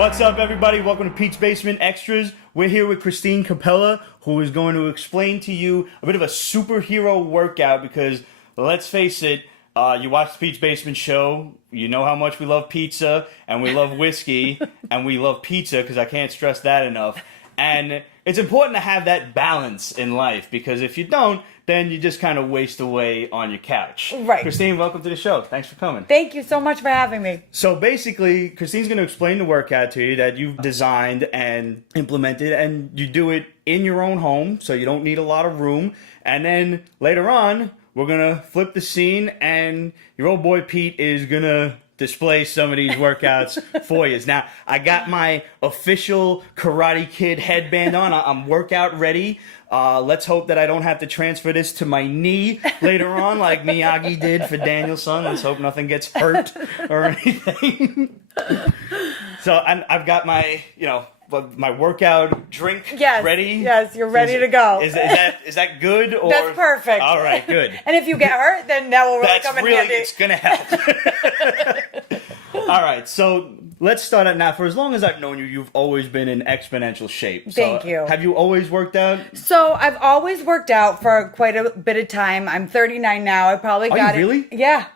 What's up, everybody? Welcome to Pete's Basement Extras. We're here with Christine Capella, who is going to explain to you a bit of a superhero workout because, let's face it, you watch the Pete's Basement show, you know how much we love pizza, and we love whiskey, and we love pizza because I can't stress that enough. And it's important to have that balance in life because if you don't, then you just kind of waste away on your couch. Right. Christine, welcome to the show. Thanks for coming. Thank you so much for having me. So basically, Christine's going to explain the workout to you that you've designed and implemented, and you do it in your own home, so you don't need a lot of room. And then later on, we're going to flip the scene, and your old boy Pete is going to display some of these workouts for you. Now, I got my official Karate Kid headband on. I'm workout ready. Let's hope that I don't have to transfer this to my knee later on like Miyagi did for Danielson. Let's hope nothing gets hurt or anything. So I've got my, my workout drink ready. Yes, you're ready to go. Is that good? Or? That's perfect. All right, good. And if you get hurt, then that will really come in handy. It's going to help. All right, so let's start out now. For as long as I've known you, you've always been in exponential shape. So Thank you. Have you always worked out? So I've always worked out for quite a bit of time. I'm 39 now. I probably got you really? Yeah.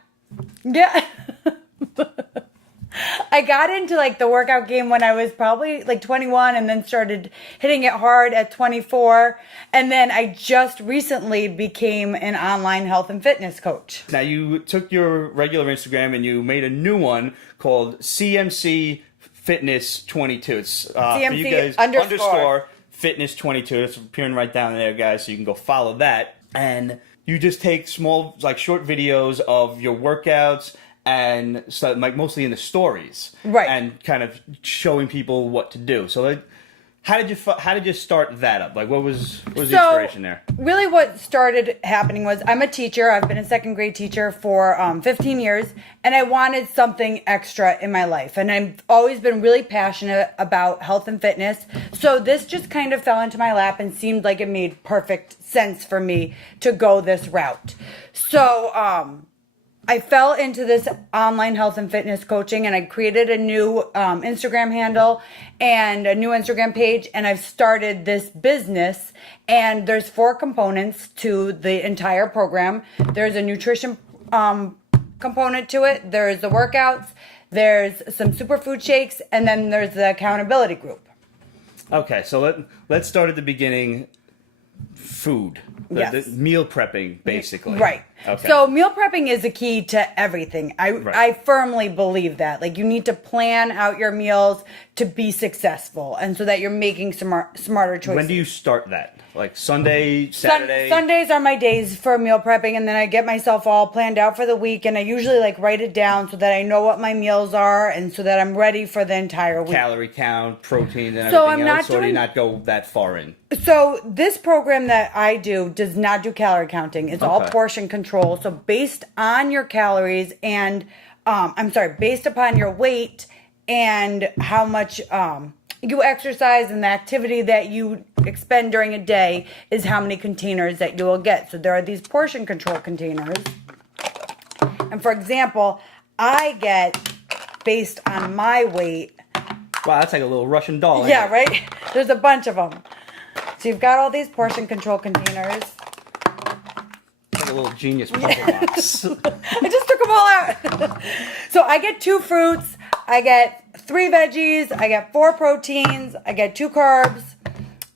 I got into the workout game when I was probably 21 and then started hitting it hard at 24. And then I just recently became an online health and fitness coach. Now you took your regular Instagram and you made a new one called CMC Fitness 22. It's CMC for you guys underscore Fitness 22. It's appearing right down there, guys, so you can go follow that. And you just take small, short videos of your workouts and so mostly in the stories, right? And kind of showing people what to do. So, how did you start that up? What was the inspiration there? Really, what started happening was I'm a teacher. I've been a second grade teacher for 15 years, and I wanted something extra in my life. And I've always been really passionate about health and fitness. So this just kind of fell into my lap and seemed like it made perfect sense for me to go this route. So, I fell into this online health and fitness coaching, and I created a new Instagram handle and a new Instagram page, and I've started this business. And there's 4 components to the entire program. There's a nutrition component to it. There's the workouts. There's some superfood shakes, and then there's the accountability group. Okay, so let's start at the beginning. Food. The meal prepping, basically. Right. Okay. So meal prepping is the key to everything. I firmly believe that. You need to plan out your meals to be successful and so that you're making smarter choices. When do you start that? Sunday, Saturday? Sundays are my days for meal prepping, and then I get myself all planned out for the week, and I usually write it down so that I know what my meals are and so that I'm ready for the entire week. Calorie count, protein, and So everything else, or do you not go that far in? So this program that I do does not do calorie counting. It's all portion control. So based on your calories and, based upon your weight and how much you exercise and the activity that you expend during a day is how many containers that you will get. So there are these portion control containers. And for example, I get, based on my weight. Wow, that's like a little Russian doll. Yeah, right? There's a bunch of them. So you've got all these portion control containers. Like a little genius puzzle box. I just took them all out. So I get 2 fruits. I get 3 veggies. I get 4 proteins. I get 2 carbs.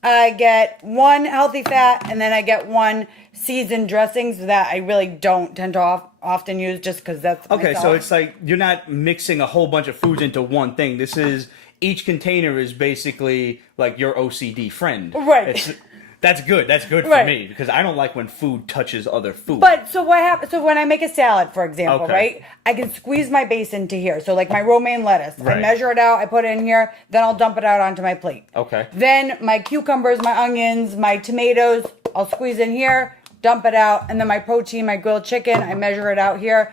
I get 1 healthy fat. And then I get 1 seasoned dressings that I really don't tend to often use just because that's Okay, myself. so it's you're not mixing a whole bunch of foods into one thing. This is... Each container is basically your OCD friend. Right. That's good. That's good for me because I don't like when food touches other food. But so what happens? So when I make a salad, for example, right? I can squeeze my base into here. So my romaine lettuce, I measure it out, I put it in here, then I'll dump it out onto my plate. Okay. Then my cucumbers, my onions, my tomatoes, I'll squeeze in here, dump it out, and then my protein, my grilled chicken, I measure it out here,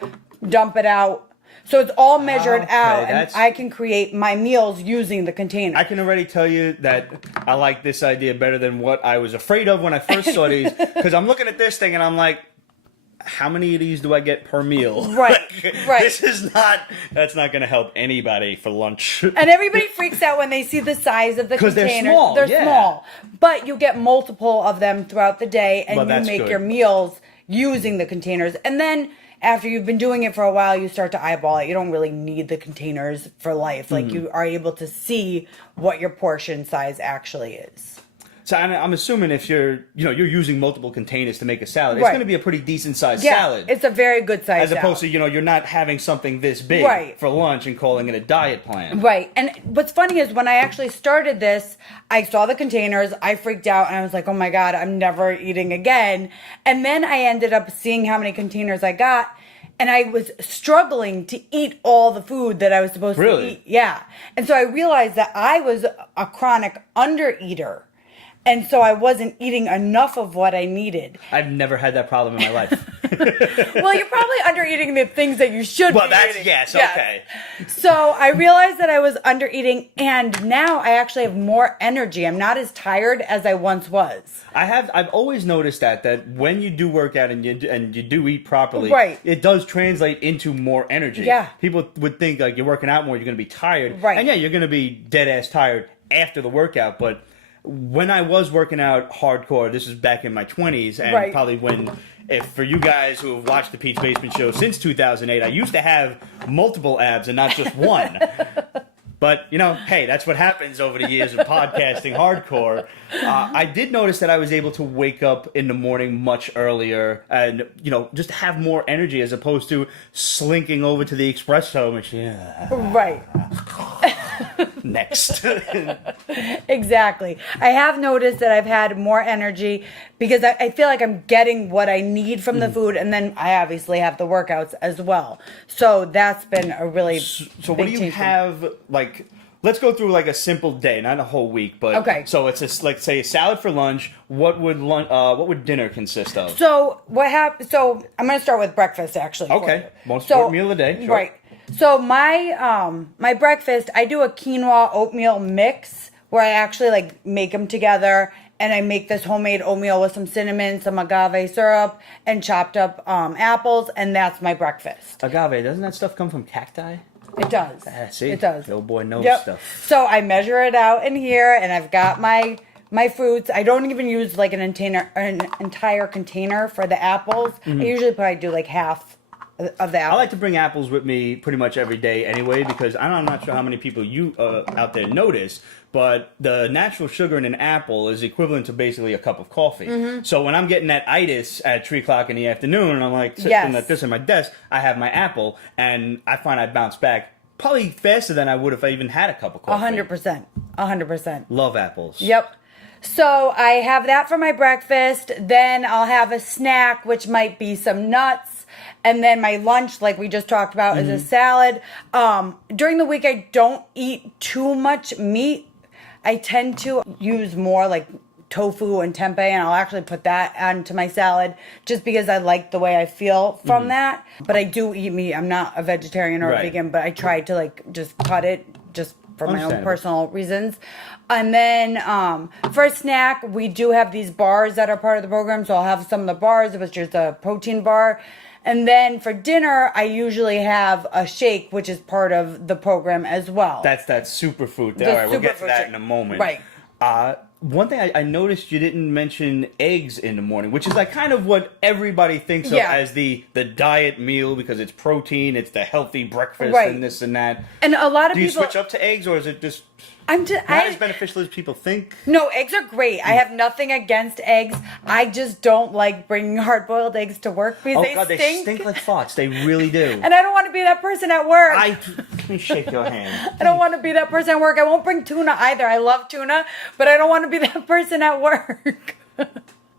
dump it out. So it's all measured out, and I can create my meals using the container. I can already tell you that I like this idea better than what I was afraid of when I first saw these, because I'm looking at this thing and I'm like, how many of these do I get per meal? Right, right. That's not going to help anybody for lunch. And everybody freaks out when they see the size of the 'Cause they're containers. small, They're yeah. small. But you get multiple of them throughout the day, and Well, you that's make good. your meals using the containers. And then after you've been doing it for a while, you start to eyeball it. You don't really need the containers for life. Like, you are able to see what your portion size actually is. So I'm assuming if you're using multiple containers to make a salad, it's Right. going to be a pretty decent sized Yeah, salad. it's a very good size As opposed salad. to, you're not having something this big Right. for lunch and calling it a diet plan. Right. And what's funny is when I actually started this, I saw the containers, I freaked out, and I was like, oh my God, I'm never eating again. And then I ended up seeing how many containers I got, and I was struggling to eat all the food that I was supposed to Really? eat. Yeah. And so I realized that I was a chronic undereater. And so I wasn't eating enough of what I needed. I've never had that problem in my life. Well, you're probably undereating the things that you should Well, be that's, eating. yes, Yes. okay. So I realized that I was undereating, and now I actually have more energy. I'm not as tired as I once was. I've always noticed that when you do work out and you do eat properly, Right. it does translate into more energy. Yeah. People would think like you're working out more, you're going to be tired. Right. And yeah, you're going to be dead ass tired after the workout, but when I was working out hardcore, this is back in my 20s, and Right. probably if for you guys who have watched the Pete's Basement Show since 2008, I used to have multiple abs and not just one. But, hey, that's what happens over the years of podcasting hardcore. I did notice that I was able to wake up in the morning much earlier and, just have more energy as opposed to slinking over to the espresso machine. Right. Next. Exactly. I have noticed that I've had more energy because I feel like I'm getting what I need from the food, and then I obviously have the workouts as well. So that's been a really So big what do you change for me. have, like, let's go through like a simple day, not a whole week, but Okay. So it's like, say, a salad for lunch. What would dinner consist of? So what happened? So I'm going to start with breakfast, actually. for Okay. you. Most important meal of the day. Sure. Right. So my breakfast, I do a quinoa oatmeal mix where I actually like make them together, and I make this homemade oatmeal with some cinnamon, some agave syrup, and chopped up apples, and that's my breakfast. Agave, doesn't that stuff come from cacti? It does. See? It does. The old boy knows Yep. stuff. So I measure it out in here, and I've got my fruits. I don't even use like an entire container for the apples. I usually probably do like half of the I apples. like to bring apples with me pretty much every day anyway, because I'm not sure how many people you out there notice, but the natural sugar in an apple is equivalent to basically a cup of coffee. So when I'm getting that itis at 3 o'clock in the afternoon and I'm like sitting Yes. like this at my desk, I have my apple and I find I bounce back probably faster than I would if I even had a cup of coffee. 100%. 100%. Love apples. Yep. So I have that for my breakfast. Then I'll have a snack, which might be some nuts. And then my lunch, like we just talked about, is a salad. During the week, I don't eat too much meat. I tend to use more like tofu and tempeh, and I'll actually put that onto my salad just because I like the way I feel from that. But I do eat meat. I'm not a vegetarian or a Right. vegan, but I try to like just cut it just for my own Understandable. personal reasons. And then for a snack, we do have these bars that are part of the program. So I'll have some of the bars, which is a protein bar. And then for dinner, I usually have a shake, which is part of the program as well. That's that superfood. The All right, we'll get to superfood that shake. in a moment. Right. One thing I noticed you didn't mention eggs in the morning, which is like kind of what everybody thinks Yeah. of as the diet meal because it's protein, it's the healthy breakfast Right. and this and that. And a lot of Do you people... switch up to eggs or is it just I'm just... not as beneficial as people think? No, eggs are great. I have nothing against eggs. I just don't like bringing hard-boiled eggs to work because Oh they God, they stink like farts. They really do. And I don't want to be that person at work. Let me shake your hand. I don't want to be that person at work. I won't bring tuna either. I love tuna, but I don't want to be that person at work.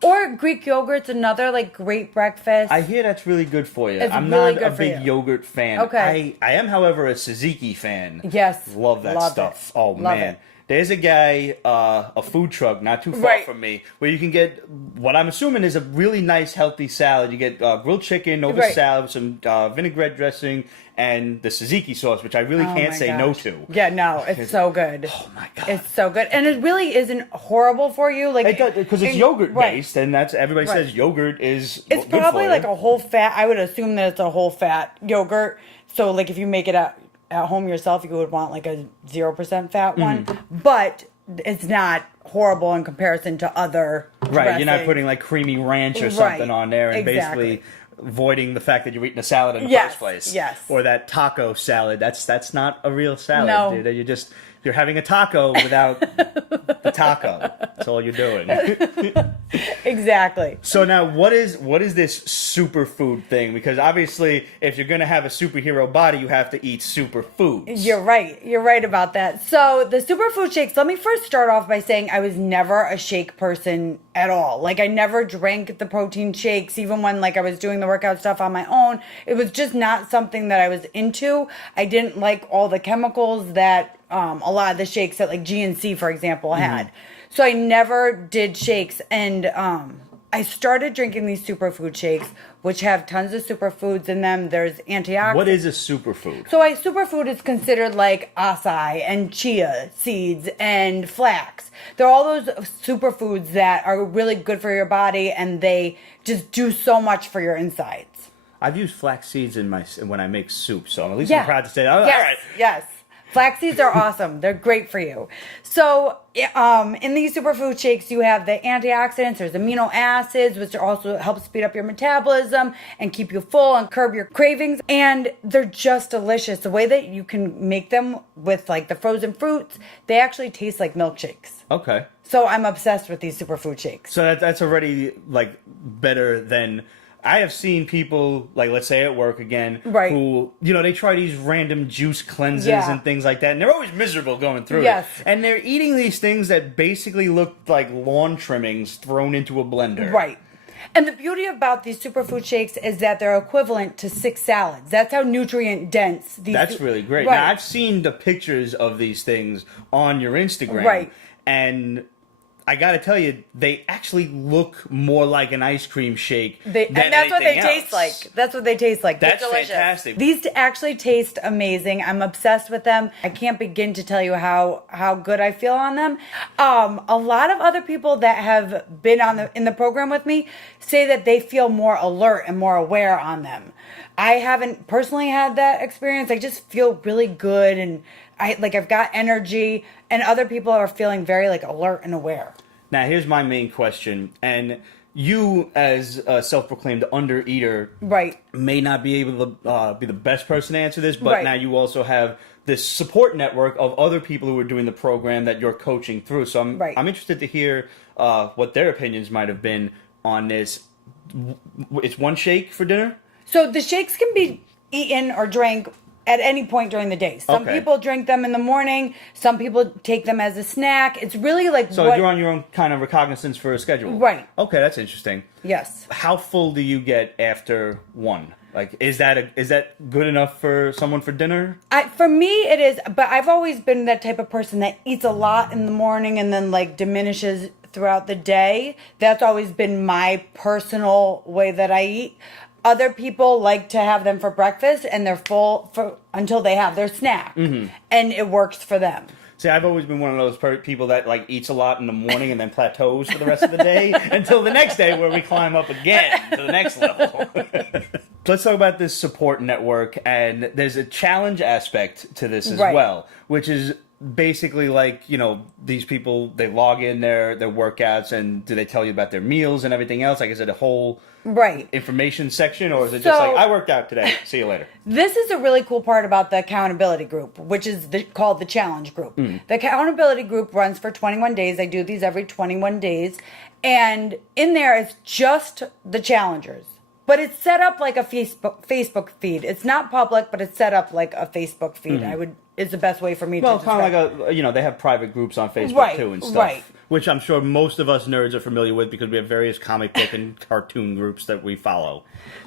Or Greek yogurt's another like great breakfast. I hear that's really good for you. It's I'm really not good a for big you. yogurt fan. Okay. I am, however, a tzucchini fan. Yes. Love that Love stuff. it. Oh, Love man. it. there's a guy, a food truck not too far Right. from me, where you can get what I'm assuming is a really nice, healthy salad. You get grilled chicken over Right. salad with some vinaigrette dressing and the tzatziki sauce, which I really Oh can't my say no gosh. to. Yeah, no, it's so good. Oh my god. It's so good, and it really isn't horrible for you. Like Because it's and- yogurt right. based, and that's everybody Right. says yogurt is. It's good probably for like you. a whole fat. I would assume that it's a whole fat yogurt. So like if you make it at home yourself, you would want like a 0% fat one. But it's not horrible in comparison to other. Right, you're not dressings. putting like creamy ranch or Right, something on there, and exactly. basically avoiding the fact that you're eating a salad in the Yes, first place. yes. Or that taco salad. That's not a real salad, No. dude. You're having a taco without the taco. That's all you're doing. Exactly. So now, what is this superfood thing? Because obviously, if you're gonna have a superhero body, you have to eat superfoods. You're right. You're right about that. So the superfood shakes, let me first start off by saying I was never a shake person at all. Like I never drank the protein shakes, even when like I was doing the workout stuff on my own. It was just not something that I was into. I didn't like all the chemicals that a lot of the shakes that like GNC, for example, had. So I never did shakes. And I started drinking these superfood shakes, which have tons of superfoods in them. There's antioxidants. What is a superfood? So a superfood is considered like acai and chia seeds and flax. They're all those superfoods that are really good for your body, and they just do so much for your insides. I've used flax seeds when I make soup, so at least Yeah. I'm proud to say, oh, Yes, all right. yes. Flax seeds are awesome. They're great for you. So, in these superfood shakes, you have the antioxidants. There's amino acids, which also help speed up your metabolism and keep you full and curb your cravings. And they're just delicious. The way that you can make them with like the frozen fruits, they actually taste like milkshakes. Okay. So I'm obsessed with these superfood shakes. So that's already like better than I have seen people, like let's say at work again, Right. who, they try these random juice cleanses Yeah. and things like that, and they're always miserable going through Yes. it. And they're eating these things that basically look like lawn trimmings thrown into a blender. Right. And the beauty about these superfood shakes is that they're equivalent to 6 salads. That's how nutrient dense these. That's really great. Right. Now, I've seen the pictures of these things on your Instagram. Right. And I got to tell you, they actually look more like an ice cream shake. And than that's what they anything taste else. like. That's what they taste like. They're That's delicious. fantastic. These actually taste amazing. I'm obsessed with them. I can't begin to tell you how good I feel on them. A lot of other people that have been in the program with me say that they feel more alert and more aware on them. I haven't personally had that experience. I just feel really good, and I've got energy, and other people are feeling very like alert and aware. Now, here's my main question, and you, as a self-proclaimed under-eater, Right. may not be able to be the best person to answer this, but Right. now you also have this support network of other people who are doing the program that you're coaching through. So I'm Right. interested to hear what their opinions might have been on this. It's one shake for dinner? So the shakes can be eaten or drank at any point during the day. Some Okay. people drink them in the morning. Some people take them as a snack. It's really like So what. you're on your own kind of recognizance for a schedule. Right. Okay, that's interesting. Yes. How full do you get after one? Like, is that good enough for someone for dinner? For me, it is. But I've always been that type of person that eats a lot in the morning and then like diminishes throughout the day. That's always been my personal way that I eat. Other people like to have them for breakfast and they're full until they have their snack, and it works for them. See, I've always been one of those people that like eats a lot in the morning and then plateaus for the rest of the day until the next day where we climb up again to the next level. Let's talk about this support network, and there's a challenge aspect to this as Right. well, which is basically like, these people, they log in their workouts, and do they tell you about their meals and everything else? Like, is it a whole Right. information section, or is it just So- like, I worked out today, see you later? This is a really cool part about the accountability group, which is called the challenge group. The accountability group runs for 21 days. I do these every 21 days. And in there, it's just the challengers. But it's set up like a Facebook feed. It's not public, but it's set up like a Facebook feed. Is the best way for me Well, to kind describe. of like they have private groups on Facebook Right, too and stuff, right. which I'm sure most of us nerds are familiar with because we have various comic book and cartoon groups that we follow.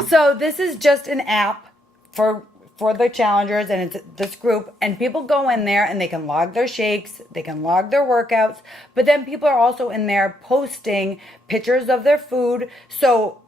So this is just an app for for the challengers, and it's this group, and people go in there and they can log their shakes, they can log their workouts, but then people are also in there posting pictures of their food. So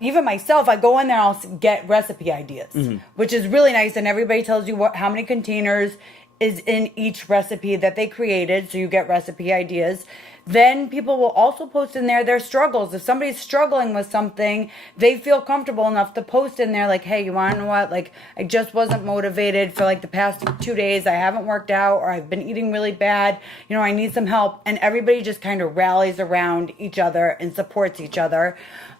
even myself, I go in there, I'll get recipe ideas, which is really nice, and everybody tells you how many containers is in each recipe that they created, so you get recipe ideas. Then people will also post in there their struggles. If somebody's struggling with something, they feel comfortable enough to post in there like, hey, you want to know what? Like, I just wasn't motivated for like the past 2 days. I haven't worked out, or I've been eating really bad. You know, I need some help. And everybody just kind of rallies around each other and supports each other.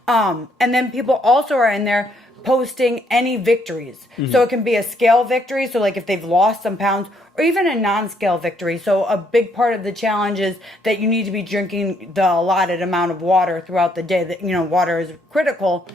And then people also are in there posting any victories. So it can be a scale victory. So like if they've lost some pounds, or even a non-scale victory. So a big part of the challenge is that you need to be drinking the allotted amount of water throughout the day. That, you know, water is critical.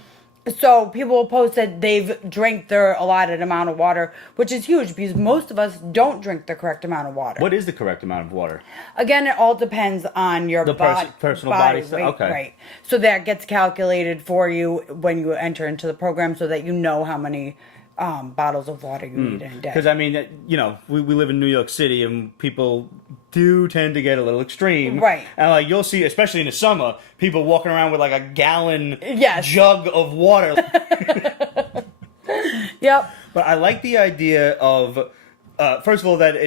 So people will post that they've drank their allotted amount of water, which is huge because most of us don't drink the correct amount of water. What is the correct amount of water? Again, it all depends on your personal body weight. Okay. Right. So that gets calculated for you when you enter into the program so that you know how many bottles of water you need in a day. Because, I mean, you know, we live in New York City, and people do tend to get a little extreme. Right. And, like, you'll see, especially in the summer, people walking around with, like, a gallon Yes. jug of water. Yep. But I like the idea of, first of all, that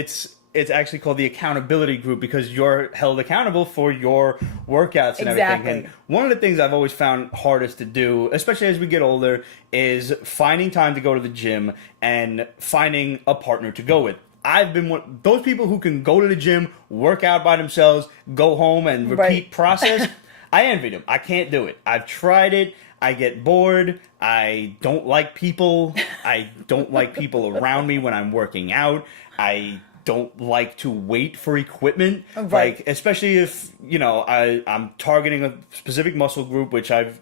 it's actually called the accountability group, because you're held accountable for your workouts and Exactly. everything. And one of the things I've always found hardest to do, especially as we get older, is finding time to go to the gym and finding a partner to go with. I've been one those people who can go to the gym, work out by themselves, go home and repeat Right. process. I envy them. I can't do it. I've tried it. I get bored. I don't like people. I don't like people around me when I'm working out. I don't like to wait for equipment. Right. Like, especially if, you know, I'm targeting a specific muscle group, which I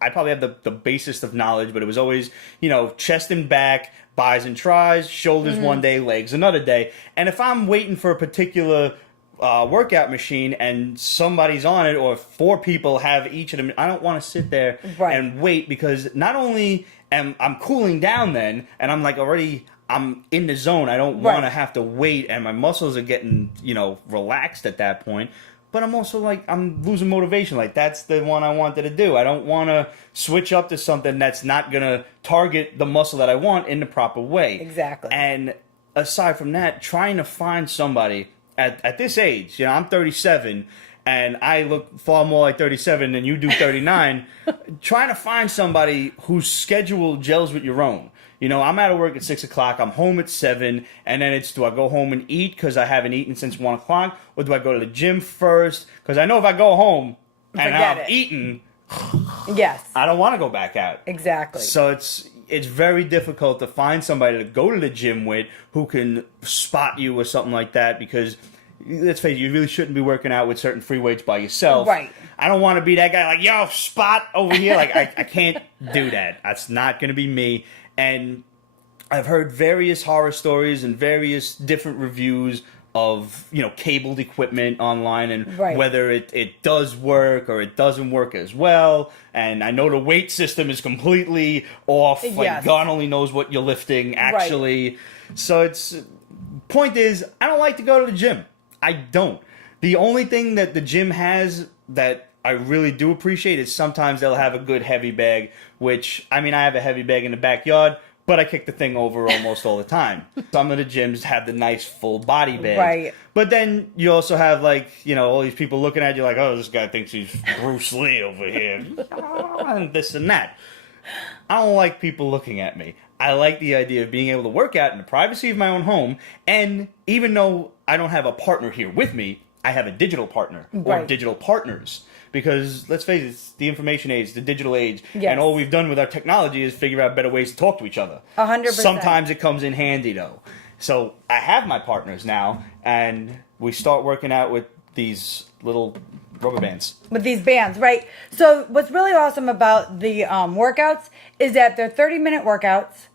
probably have the basest of knowledge, but it was always, you know, chest and back, bis and tries, shoulders one day, legs another day. And if I'm waiting for a particular workout machine and somebody's on it, or 4 people have each of them, I don't want to sit there Right. and wait, because not only am I'm cooling down then, and I'm like already, I'm in the zone. I don't Right. want to have to wait, and my muscles are getting, you know, relaxed at that point. But I'm also like, I'm losing motivation. Like, that's the one I wanted to do. I don't want to switch up to something that's not going to target the muscle that I want in the proper way. Exactly. And aside from that, trying to find somebody at this age, you know, I'm 37, and I look far more like 37 than you do 39, trying to find somebody whose schedule gels with your own. You know, I'm out of work at 6 o'clock, I'm home at 7, and then it's, do I go home and eat because I haven't eaten since 1 o'clock, or do I go to the gym first? Because I know if I go home and Forget I've it. eaten, Yes. I don't want to go back out. Exactly. So it's very difficult to find somebody to go to the gym with who can spot you or something like that, because let's face it, you really shouldn't be working out with certain free weights by yourself. Right. I don't want to be that guy like, yo, spot over here. Like, I can't do that. That's not going to be me. And I've heard various horror stories and various different reviews of, you know, cabled equipment online, and Right. whether it does work or it doesn't work as well. And I know the weight system is completely off. Like, Yes. God only knows what you're lifting, actually. Right. So point is, I don't like to go to the gym. I don't. The only thing that the gym has that I really do appreciate is sometimes they'll have a good heavy bag, which, I mean, I have a heavy bag in the backyard, but I kick the thing over almost all the time. Some of the gyms have the nice full body bags. Right. But then you also have, like, you know, all these people looking at you like, oh, this guy thinks he's Bruce Lee over here. And this and that. I don't like people looking at me. I like the idea of being able to work out in the privacy of my own home, and even though I don't have a partner here with me, I have a digital partner or Right. digital partners. Because, let's face it, it's the information age, the digital age, Yes. and all we've done with our technology is figure out better ways to talk to each other. 100%. Sometimes it comes in handy, though. So I have my partners now, and we start working out with these little rubber bands. With these bands, right? So what's really awesome about the workouts is that they're 30-minute workouts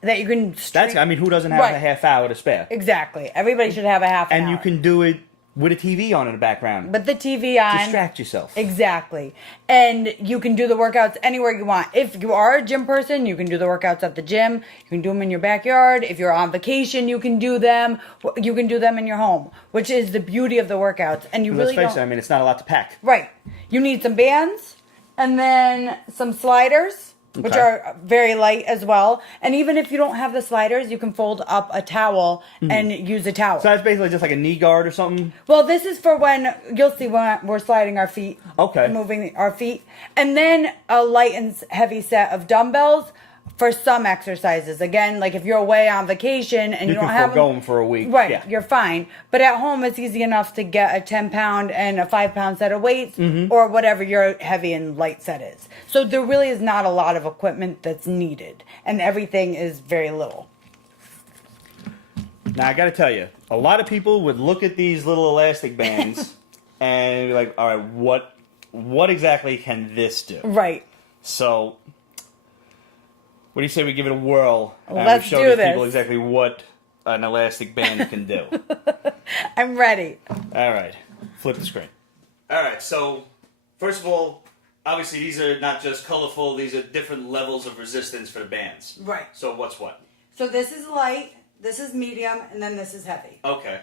that you can I mean, who doesn't have Right. a half hour to spare? Exactly. Everybody should have a half an And hour. you can do it with a TV on in the background. With the TV on. Distract yourself. Exactly. And you can do the workouts anywhere you want. If you are a gym person, you can do the workouts at the gym. You can do them in your backyard. If you're on vacation, you can do them. You can do them in your home, which is the beauty of the workouts. And you really Let's face don't. it, I mean, it's not a lot to pack. Right. You need some bands and then some sliders, which Okay. are very light as well. And even if you don't have the sliders, you can fold up a towel and use a towel. So that's basically just like a knee guard or something? Well, this is for when you'll see when we're sliding our feet. Okay. Moving our feet. And then a light and heavy set of dumbbells for some exercises. Again, like if you're away on vacation and you don't can have forego them for a week. Right, Yeah. you're fine. But at home, it's easy enough to get a 10-pound and a 5-pound set of weights Mm-hmm. or whatever your heavy and light set is. So there really is not a lot of equipment that's needed. And everything is very little. Now, I got to tell you, a lot of people would look at these little elastic bands and be like, all right, what exactly can this do? Right. So, what do you say we give it a whirl and Let's we show do these this. people exactly what an elastic band can do? I'm ready. All right, flip the screen. All right, so first of all, obviously these are not just colorful; these are different levels of resistance for the bands. Right. So what's what? So this is light, this is medium, and then this is heavy. Okay.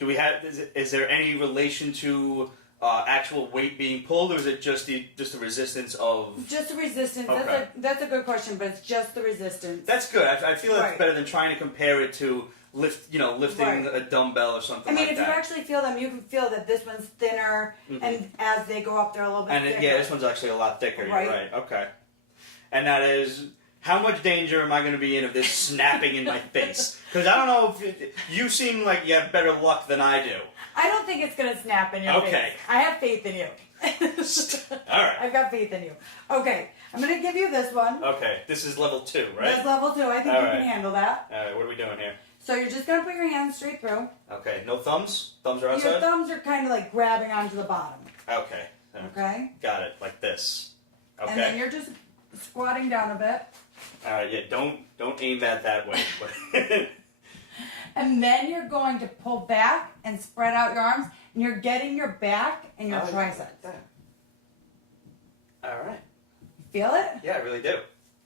Do we have? Is there any relation to actual weight being pulled, or is it just the resistance of? Just the resistance. Okay. That's a good question, but it's just the resistance. That's good. I feel that's Right. better than trying to compare it to lifting Right. a dumbbell or something. I mean, like if that. you actually feel them, you can feel that this one's thinner, and as they go up, they're a little bit And thicker. yeah, this one's actually a lot thicker. Right. You're right. Okay. And that is, how much danger am I going to be in of this snapping in my face? Because I don't know if you seem like you have better luck than I do. I don't think it's gonna snap in your Okay. face. I have faith in you. All right. I've got faith in you. Okay, I'm gonna give you this one. Okay. This is level 2, right? That's level 2. I think All you right. can handle that. All right. What are we doing here? So you're just gonna put your hands straight through. Okay. No thumbs. Thumbs are outside. Your thumbs are kind of like grabbing onto the bottom. Okay. Okay. Got it. Like this. Okay. And then you're just squatting down a bit. All right. Yeah. Don't aim that way. And then you're going to pull back and spread out your arms, and you're getting your back and your triceps. All right. Feel it? Yeah, I really do.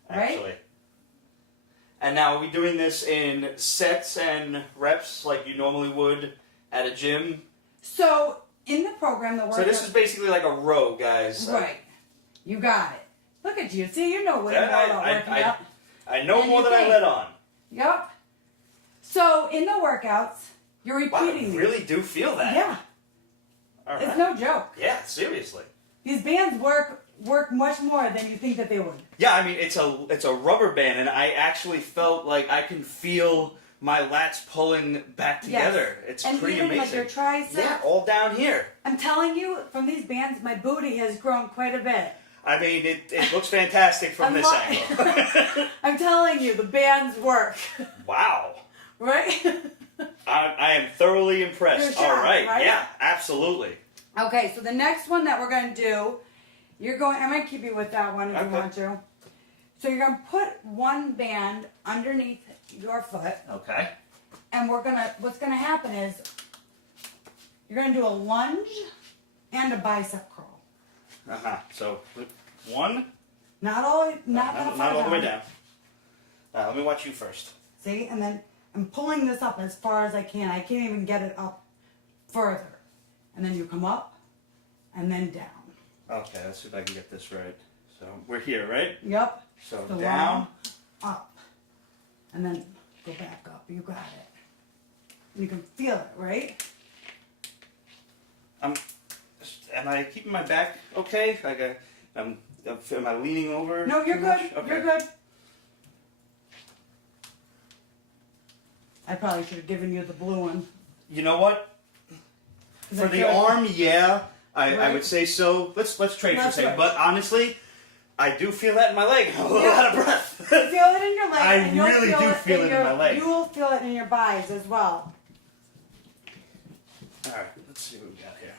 Right? Actually. And now, are we doing this in sets and reps like you normally would at a gym? So in the program, the workout. So this is basically like a row, guys. Right. You got it. Look at you. See, you know way Yeah, more about working out. I know than more you than I think. let on. Yep. So in the workouts, you're Wow, repeating I these. really do feel that. Yeah. All right. It's no joke. Yeah, seriously. These bands work much more than you think that they would. Yeah, I mean it's a rubber band, and I actually felt like I can feel my lats pulling back together. Yes. It's and pretty even amazing. like your triceps. Yeah, all down here. I'm telling you, from these bands, my booty has grown quite a bit. I mean, it looks fantastic from this angle. I'm telling you, the bands work. Wow. Right? I am thoroughly impressed. You're shocked, All right. right? Yeah, absolutely. Okay, so the next one that we're going to do, I might keep you with that one if you Okay. want to. So you're going to put one band underneath your foot, Okay. and what's going to happen is, you're going to do a lunge and a bicep curl. Uh-huh. So, one. Not all that far Not all the way down. Let me watch you first. See, and then I'm pulling this up as far as I can. I can't even get it up further. And then you come up, and then down. Okay, let's see if I can get this right. So, we're here, right? Yep. So, The down. long, up, and then go back up. You got it. And you can feel it, right? Am I keeping my back okay? Like, am I leaning over? No, you're too good. much? Okay. You're good. I probably should have given you the blue one. You know what? Is For that the good? arm, yeah, I Right. would say so. Let's trade for a That's second. right. But honestly, I do feel that in my leg. I'm a little Yeah. out of breath. You feel it in your leg. I and you'll really do feel it in my leg. You will feel it in your buys as well. All right, let's see what we got here.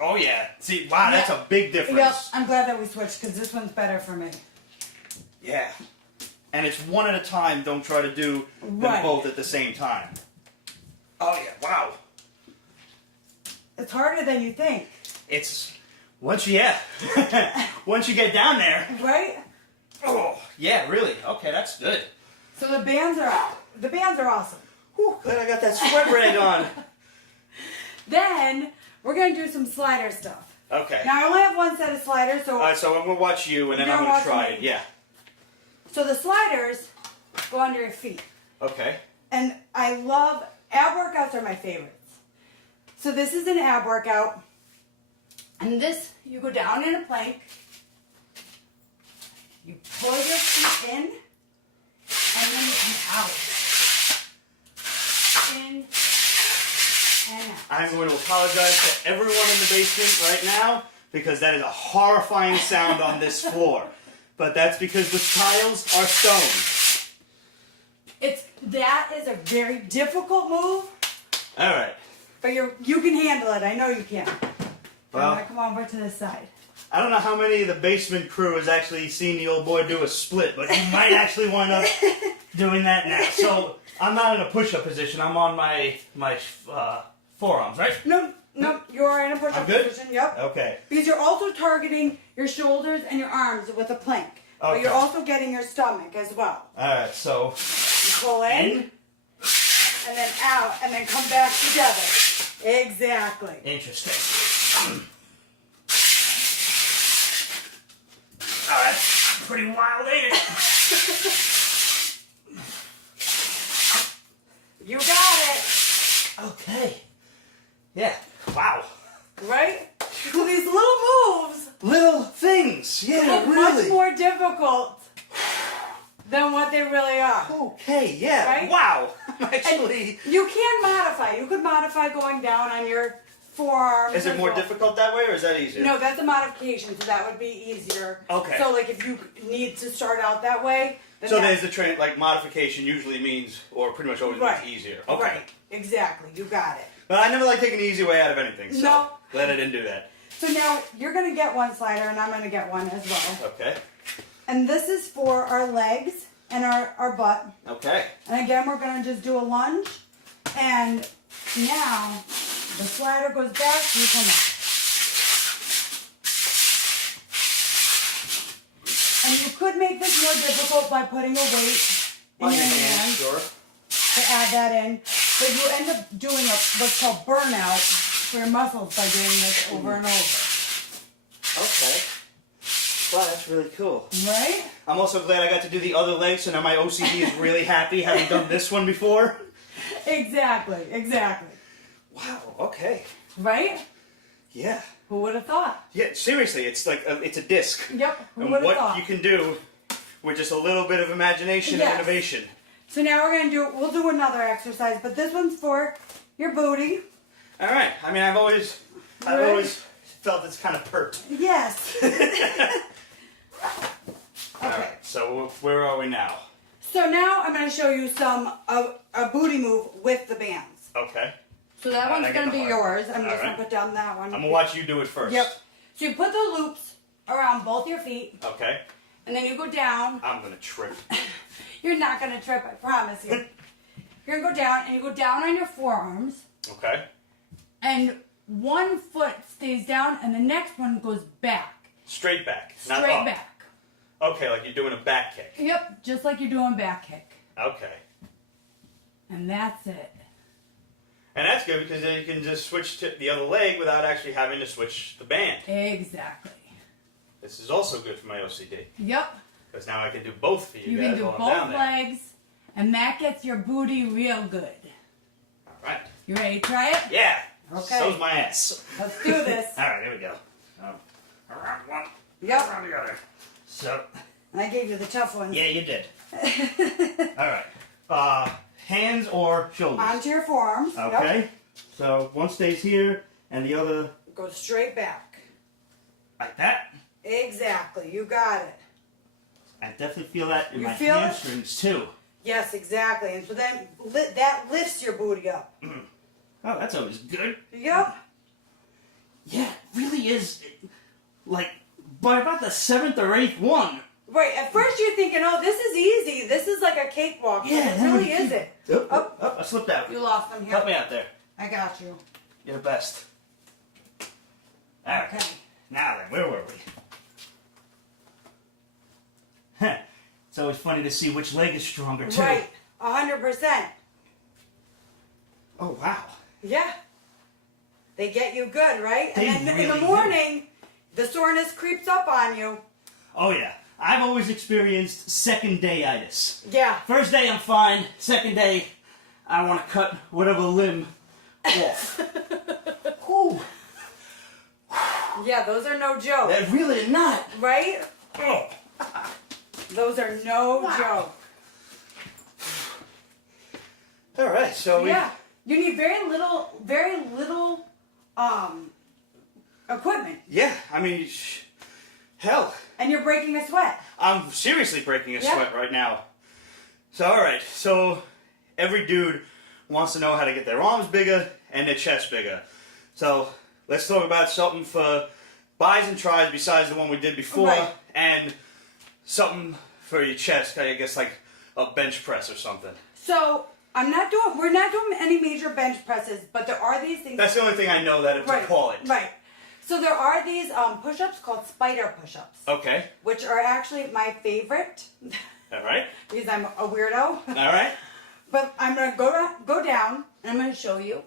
Oh yeah. See, wow, that's Yeah. a big difference. Yep. I'm glad that we switched because this one's better for me. Yeah. And it's one at a time. Don't try to do them Right. both at the same time. Oh yeah. Wow. It's harder than you think. It's once you once you get down there. Right? Oh, yeah, really. Okay, that's good. So the bands are awesome. Whew, glad I got that sweat rag on. Then we're gonna do some slider stuff. Okay. Now I only have one set of sliders, so All right, so I'm gonna watch you, and then I'm gonna try it. Yeah. So the sliders go under your feet. Okay. And I love, ab workouts are my favorites. So this is an ab workout. And this, you go down in a plank. You pull your feet in. And then you come out. In and out. I'm going to apologize to everyone in the basement right now, because that is a horrifying sound on this floor. But that's because the tiles are stone. That is a very difficult move. All right. But you can handle it. I know you can. Well, I'm gonna come over to this side. I don't know how many of the basement crew has actually seen the old boy do a split, but you might actually wind up doing that now. So I'm not in a push-up position. I'm on my forearms, right? No, you are in a push-up I'm good? position. Yep. Okay. Because you're also targeting your shoulders and your arms with a plank. Okay. But you're also getting your stomach as well. All right. So You pull in, and then out, and then come back together. Exactly. Interesting. Oh, that's pretty wild, ain't it? You got it. Okay. Yeah. Wow. Right? So these little moves Little things. Yeah, look really. much more difficult than what they really are. Okay, yeah. Right? Wow. I'm actually... You can modify. You could modify going down on your forearms. Is it more difficult that way, or is that easier? No, that's a modification, so that would be easier. Okay. So, like, if you need to start out that way, then So there's the modification usually means, or pretty much always Right. means easier. Okay. Right. Exactly. You got it. But I never like taking the easy way out of anything, so No. glad I didn't do that. So now you're going to get one slider, and I'm going to get one as well. Okay. And this is for our legs and our butt. Okay. And again, we're going to just do a lunge. And now the slider goes back, you come up. And you could make this more difficult by putting a weight in On your your hands, hands sure. to add that in. But you end up doing what's called burnout for your muscles by doing this over and over. Okay. Wow, that's really cool. Right? I'm also glad I got to do the other leg, so now my OCD is really happy having done this one before. Exactly. Wow, okay. Right? Yeah. Who would have thought? Yeah, seriously, it's like it's a disc. Yep. Who And would have what thought? you can do with just a little bit of imagination Yes. and innovation. So now we'll do another exercise, but this one's for your booty. All right. I mean, I've always felt it's kind of pert. Yes. All right. So where are we now? So now I'm going to show you a booty move with the bands. Okay. So that Alright, one's I get going to the be hard. yours. I'm just going to put down that one. I'm gonna watch you do it first. Yep. So you put the loops around both your feet, Okay. and then you go down. I'm gonna trip. You're not going to trip, I promise you. You're going to go down, and you go down on your forearms, Okay. and one foot stays down, and the next one goes back. Straight back. Not Straight up. back. Okay, like you're doing a back kick. Yep, just like you're doing back kick. Okay. And that's it. And that's good because then you can just switch to the other leg without actually having to switch the band. Exactly. This is also good for my OCD Yep. because now I can do both for you, You guys can do while I'm down both there. legs, and that gets your booty real good. All right. You ready to try it? Yeah. Okay. So's my ass. Let's do this. All right, here we go. Around one. Yep. Around the other. So. And I gave you the tough ones. Yeah, you did. All right. Hands or shoulders? Onto your forearms. Okay. Yep. So one stays here and the other Go straight back. like that. Exactly. You got it. I definitely feel that in You my feel it? hamstrings too. Yes, exactly. And so then that lifts your booty up. Oh, that's always good. Yep. Yeah, it really is. Like by about the 7th or 8th one. Right. At first you're thinking, oh, this is easy. This is like a cakewalk. But Yeah, it really isn't. Oh, I slipped out. You lost them here. Help me out there. I got you. You're the best. All right. Okay. Now then, where were we? It's always funny to see which leg is stronger, too. Right. 100%. Oh, wow. Yeah. They get you good, right? They And then in really the morning, the soreness creeps up on you. Oh, yeah. I've always experienced second dayitis. Yeah. First day, I'm fine. Second day, I want to cut whatever limb off. Whew. Yeah, those are no joke. That really are not. Right? Oh. Those are no joke. All right, so Yeah. You need very little equipment. Yeah, I mean, hell, And you're breaking a sweat. I'm seriously breaking a Yeah. sweat right now. So, all right, so every dude wants to know how to get their arms bigger and their chest bigger. So let's talk about something for buys and tries besides the one we did before, Right. and something for your chest. I guess like a bench press or something. So we're not doing any major bench presses, but there are these things. That's the only thing I know that to call it. Right. So there are these push-ups called spider push-ups, Okay. which are actually my favorite All right. because I'm a weirdo. All right. But I'm gonna go down and I'm gonna show you.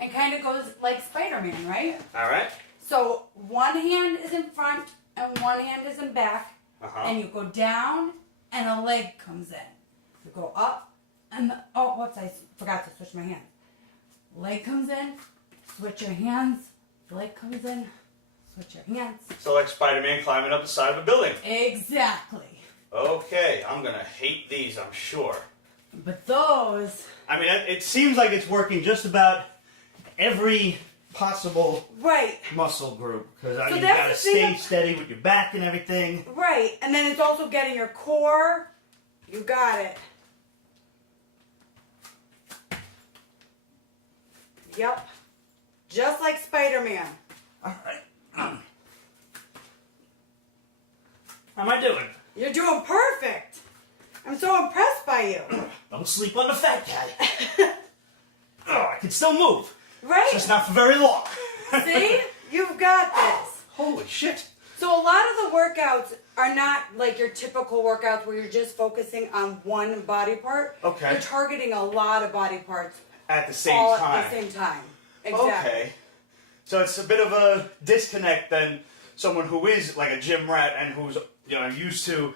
It kind of goes like Spider-Man, right? All right. So one hand is in front and one hand is in back, and you go down and a leg comes in. You go up and I forgot to switch my hands. Leg comes in, switch your hands. Leg comes in, switch your hands. So like Spider-Man climbing up the side of a building. Exactly. Okay, I'm gonna hate these, I'm sure. But those. I mean, it seems like it's working just about every possible Right. muscle group. Because I So mean, you that's gotta the thing stay that- steady with your back and everything. Right. And then it's also getting your core. You got it. Yep. Just like Spider-Man. All right. How am I doing? You're doing perfect. I'm so impressed by you. Don't sleep on the fat cat. Oh, I can still move. Right? Just not for very long. See? You've got this. Holy shit. So a lot of the workouts are not like your typical workouts where you're just focusing on one body part. Okay. You're targeting a lot of body parts At the same all time. at the same time. Exactly. Okay. So it's a bit of a disconnect than someone who is like a gym rat and who's used to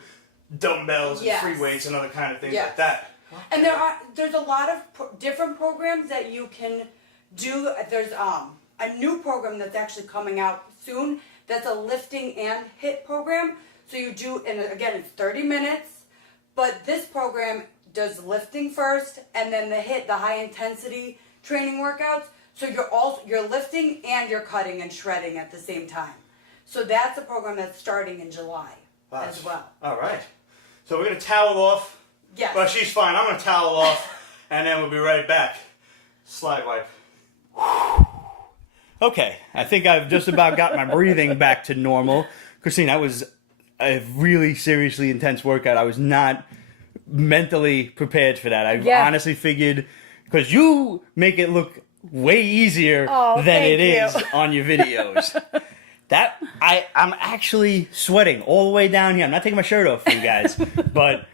dumbbells and Yes. free weights and other kind of things Yes. like that. And there's a lot of different programs that you can do. There's a new program that's actually coming out soon. That's a lifting and HIIT program. So you do, and again, it's 30 minutes. But this program does lifting first, and then the HIIT, the high intensity training workouts. So you're lifting and you're cutting and shredding at the same time. So that's a program that's starting in July as well. All right. So we're going to towel off. Yes. Well, she's fine. I'm going to towel off, and then we'll be right back. Slide wipe. Okay, I think I've just about got my breathing back to normal. Christine, that was a really seriously intense workout. I was not mentally prepared for that. I honestly figured, because you make it look way easier than it is on your videos. I'm actually sweating all the way down here. I'm not taking my shirt off for you guys, but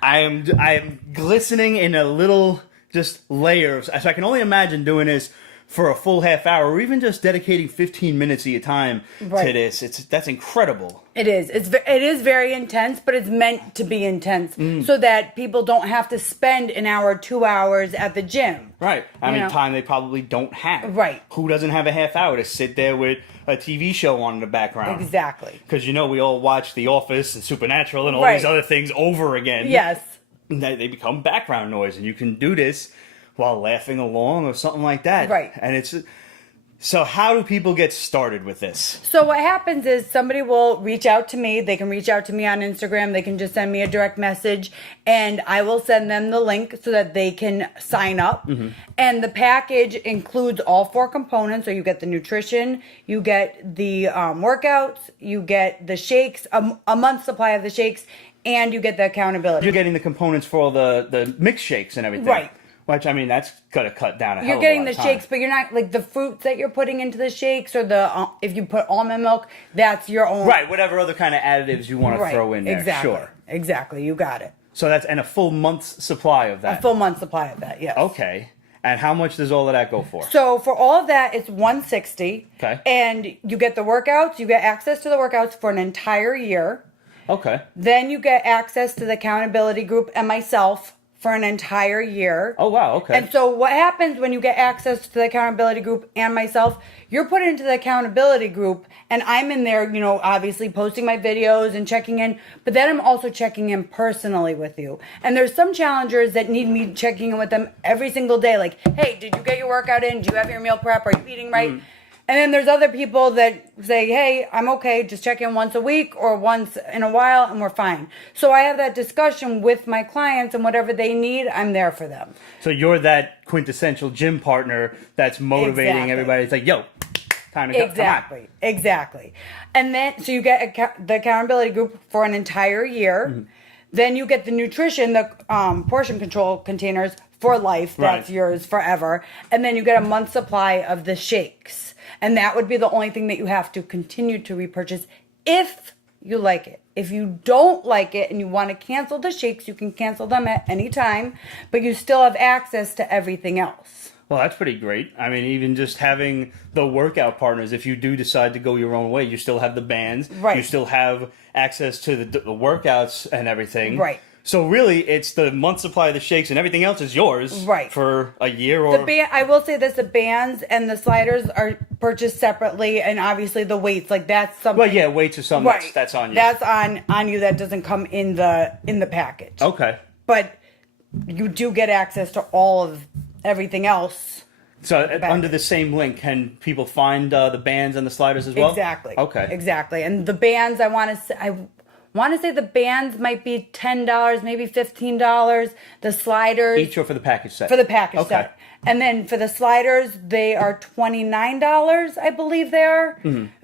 I am glistening in a little just layer of, so I can only imagine doing this for a full half hour, or even just dedicating 15 minutes of your time to this. That's incredible. It is. It is very intense, but it's meant to be intense so that people don't have to spend an hour, 2 hours at the gym. Right. I mean, know? time they probably don't have. Right. Who doesn't have a half hour to sit there with a TV show on in the background? Exactly. Because, we all watch The Office and Supernatural and all these other things over again. Yes. They become background noise, and you can do this while laughing along or something like that. Right. And so how do people get started with this? So what happens is somebody will reach out to me. They can reach out to me on Instagram. They can just send me a direct message, and I will send them the link so that they can sign up. Mm-hmm. And the package includes all 4 components. So you get the nutrition, you get the workouts, you get the shakes, a month's supply of the shakes, and you get the accountability. You're getting the components for all the mix shakes and everything. Right. Which, I mean, that's going to cut down a hell You're of getting a lot the of time. shakes, but you're not, like, the fruits that you're putting into the shakes or if you put almond milk, that's your own. Right, whatever other kind of additives you want to throw in there. Exactly. Sure. Exactly. You got it. So that's, and a full month's supply of that. A full month supply of that, yes. Okay. And how much does all of that go for? So for all of that, it's $160. Okay. And you get the workouts. You get access to the workouts for an entire year. Okay. Then you get access to the accountability group and myself for an entire year. Oh, wow. Okay. And so what happens when you get access to the accountability group and myself, you're put into the accountability group and I'm in there, obviously posting my videos and checking in, but then I'm also checking in personally with you. And there's some challengers that need me checking in with them every single day. Like, hey, did you get your workout in? Do you have your meal prep? Are you eating right? And then there's other people that say, hey, I'm okay, just check in once a week or once in a while and we're fine. So I have that discussion with my clients and whatever they need, I'm there for them. So you're that quintessential gym partner that's motivating Exactly. everybody. It's like, yo, time to go. Exactly, exactly. And then, so you get the accountability group for an entire year. Mm-hmm. Then you get the nutrition, the portion control containers for life. That's Right. yours forever. And then you get a month's supply of the shakes. And that would be the only thing that you have to continue to repurchase if you like it. If you don't like it and you want to cancel the shakes, you can cancel them at any time, but you still have access to everything else. Well, that's pretty great. I mean, even just having the workout partners, if you do decide to go your own way, you still have the bands. Right. You still have access to the workouts and everything. Right. So really, it's the month supply of the shakes and everything else is yours. Right. For a year or... I will say this, the bands and the sliders are purchased separately, and obviously the weights, like that's something... Well, yeah, weights or something, Right. that's on you. That's on you. That doesn't come in the package. Okay. But you do get access to all of everything else. So under the same link, can people find the bands and the sliders as well? Exactly. Okay. Exactly. And the bands, I want to say the bands might be $10, maybe $15. The sliders... Each or for the package set? For the package Okay. set. And then for the sliders, they are $29, I believe they are,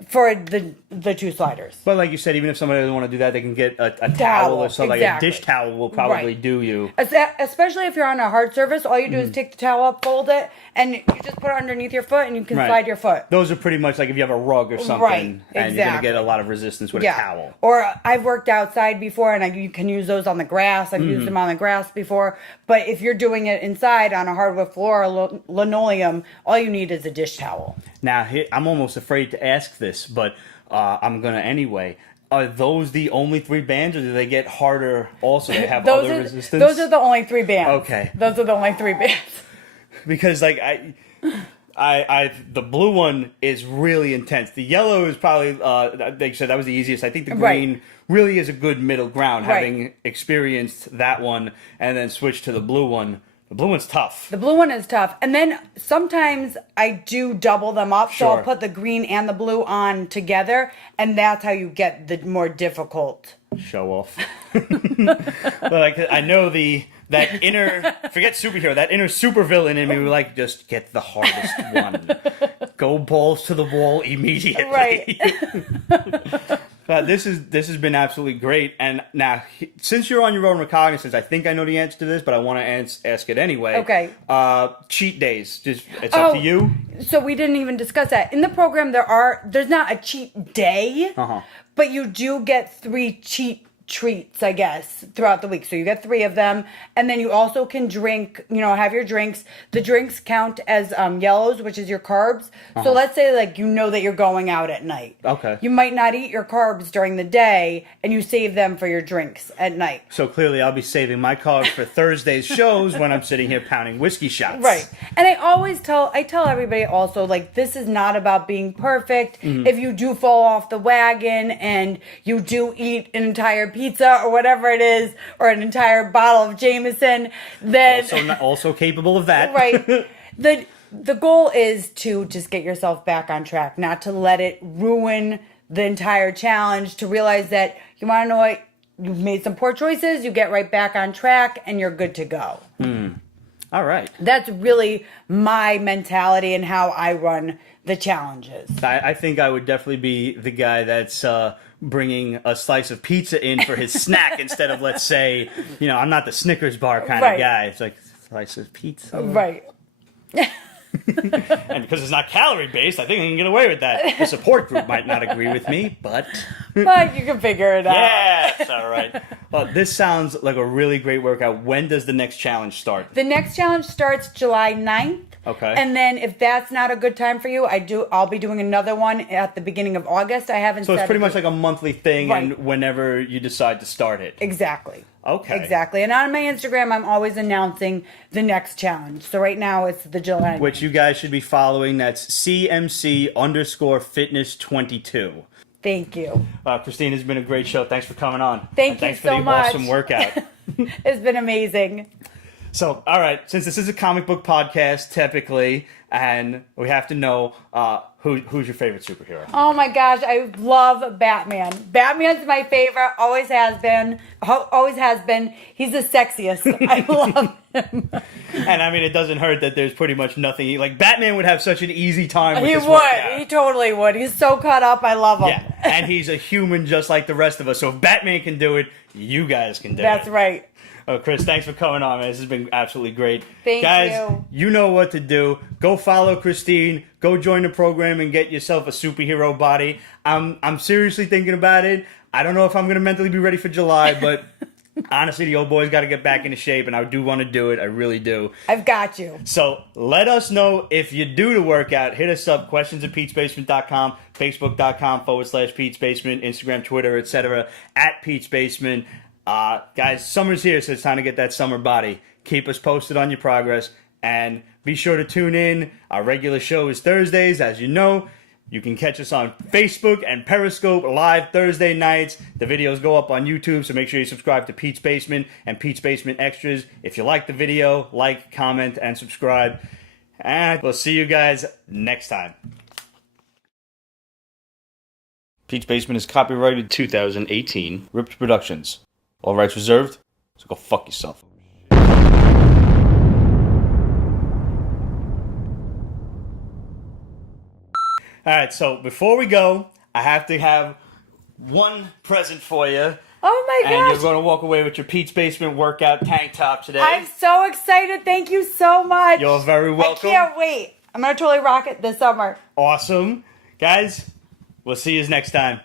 for the two sliders. But like you said, even if somebody doesn't want to do that, they can get a towel or something. Exactly. Like a dish towel will probably Right. do you. Especially if you're on a hard surface, all you do is take the towel up, fold it, and you just put it underneath your foot and you can Right. slide your foot. Those are pretty much like if you have a rug or something, Right, and you're going to exactly. get a lot of resistance with a towel. Or I've worked outside before, and you can use those on the grass. I've used them on the grass before. But if you're doing it inside on a hardwood floor or linoleum, all you need is a dish towel. Now, I'm almost afraid to ask this, but I'm going to anyway. Are those the only 3 bands, or do they get harder also? They have other resistance? Those are the only 3 bands. Okay. Those are the only 3 bands. Because like the blue one is really intense. The yellow is probably they said that was the easiest. I think the green really is a good middle ground. Right. Having experienced that one and then switch to the blue one. The blue one's tough. The blue one is tough. And then sometimes I do double them up. So Sure. I'll put the green and the blue on together. And that's how you get the more difficult. Show off. But like, I know that inner, forget superhero, that inner supervillain in me would like, just get the hardest one. Go balls to the wall immediately. Right. This has been absolutely great. And now, since you're on your own recognizance, I think I know the answer to this, but I want to ask it anyway. Okay. Cheat days. It's up to you. So we didn't even discuss that. In the program, there's not a cheat day, but you do get 3 cheat treats, I guess, throughout the week. So you get 3 of them, and then you also can drink, have your drinks. The drinks count as yellows, which is your carbs. So let's say that you're going out at night. Okay. You might not eat your carbs during the day, and you save them for your drinks at night. So clearly I'll be saving my carbs for Thursday's shows when I'm sitting here pounding whiskey shots. Right. And I tell everybody also, this is not about being perfect. If you do fall off the wagon and you do eat an entire pizza or whatever it is, or an entire bottle of Jameson, then... Also capable of that. Right. The goal is to just get yourself back on track, not to let it ruin the entire challenge, to realize that you want to know what, you've made some poor choices, you get right back on track, and you're good to go. All right. That's really my mentality and how I run the challenges. I think I would definitely be the guy that's bringing a slice of pizza in for his snack instead of, let's say, I'm not the Snickers bar kind of Right. guy. It's like, slice of pizza. Right. And because it's not calorie based, I think I can get away with that. The support group might not agree with me, but But you can figure it out. yeah, it's all right. Well, this sounds like a really great workout. When does the next challenge start? The next challenge starts July 9th. Okay. And then if that's not a good time for you, I'll be doing another one at the beginning of August. I haven't So it's set pretty a much date. like a monthly thing, Right. and whenever you decide to start it. Exactly. Okay. Exactly. And on my Instagram, I'm always announcing the next challenge. So right now it's the July. Which you guys should be following. That's CMC_fitness22. Thank you. Christine, it's been a great show. Thanks for coming on. Thank And you thanks so for the much. awesome workout. It's been amazing. So, all right, since this is a comic book podcast, typically, and we have to know who's your favorite superhero. Oh my gosh, I love Batman. Batman's my favorite. Always has been. Always has been. He's the sexiest. I love him. And I mean, it doesn't hurt that there's pretty much nothing. Like, Batman would have such an easy time with He this would. workout. He totally would. He's so caught up. I love him. Yeah, and he's a human just like the rest of us. So if Batman can do it, you guys can do it. That's right. Oh, Chris, thanks for coming on, man. This has been absolutely great. Thank Guys, you. you know what to do. Go follow Christine. Go join the program and get yourself a superhero body. I'm seriously thinking about it. I don't know if I'm going to mentally be ready for July, but honestly, the old boy's got to get back into shape, and I do want to do it. I really do. I've got you. So let us know if you do the workout. Hit us up, questions@Pete'sBasement.com, Facebook.com/Pete's Basement, Instagram, Twitter, etc. @Pete'sBasement. Guys, summer's here, so it's time to get that summer body. Keep us posted on your progress, and be sure to tune in. Our regular show is Thursdays, as you know. You can catch us on Facebook and Periscope live Thursday nights. The videos go up on YouTube, so make sure you subscribe to Pete's Basement and Pete's Basement Extras. If you like the video, like, comment, and subscribe. And we'll see you guys next time. Pete's Basement is copyrighted 2018. Ripped Productions. All rights reserved, so go fuck yourself. Alright, so before we go, I have to have one present for you. Oh my And you're gosh. going to walk away with your Pete's Basement workout tank top today. I'm so excited. Thank you so much. You're very welcome. I can't wait. I'm going to totally rock it this summer. Awesome. Guys, we'll see you next time.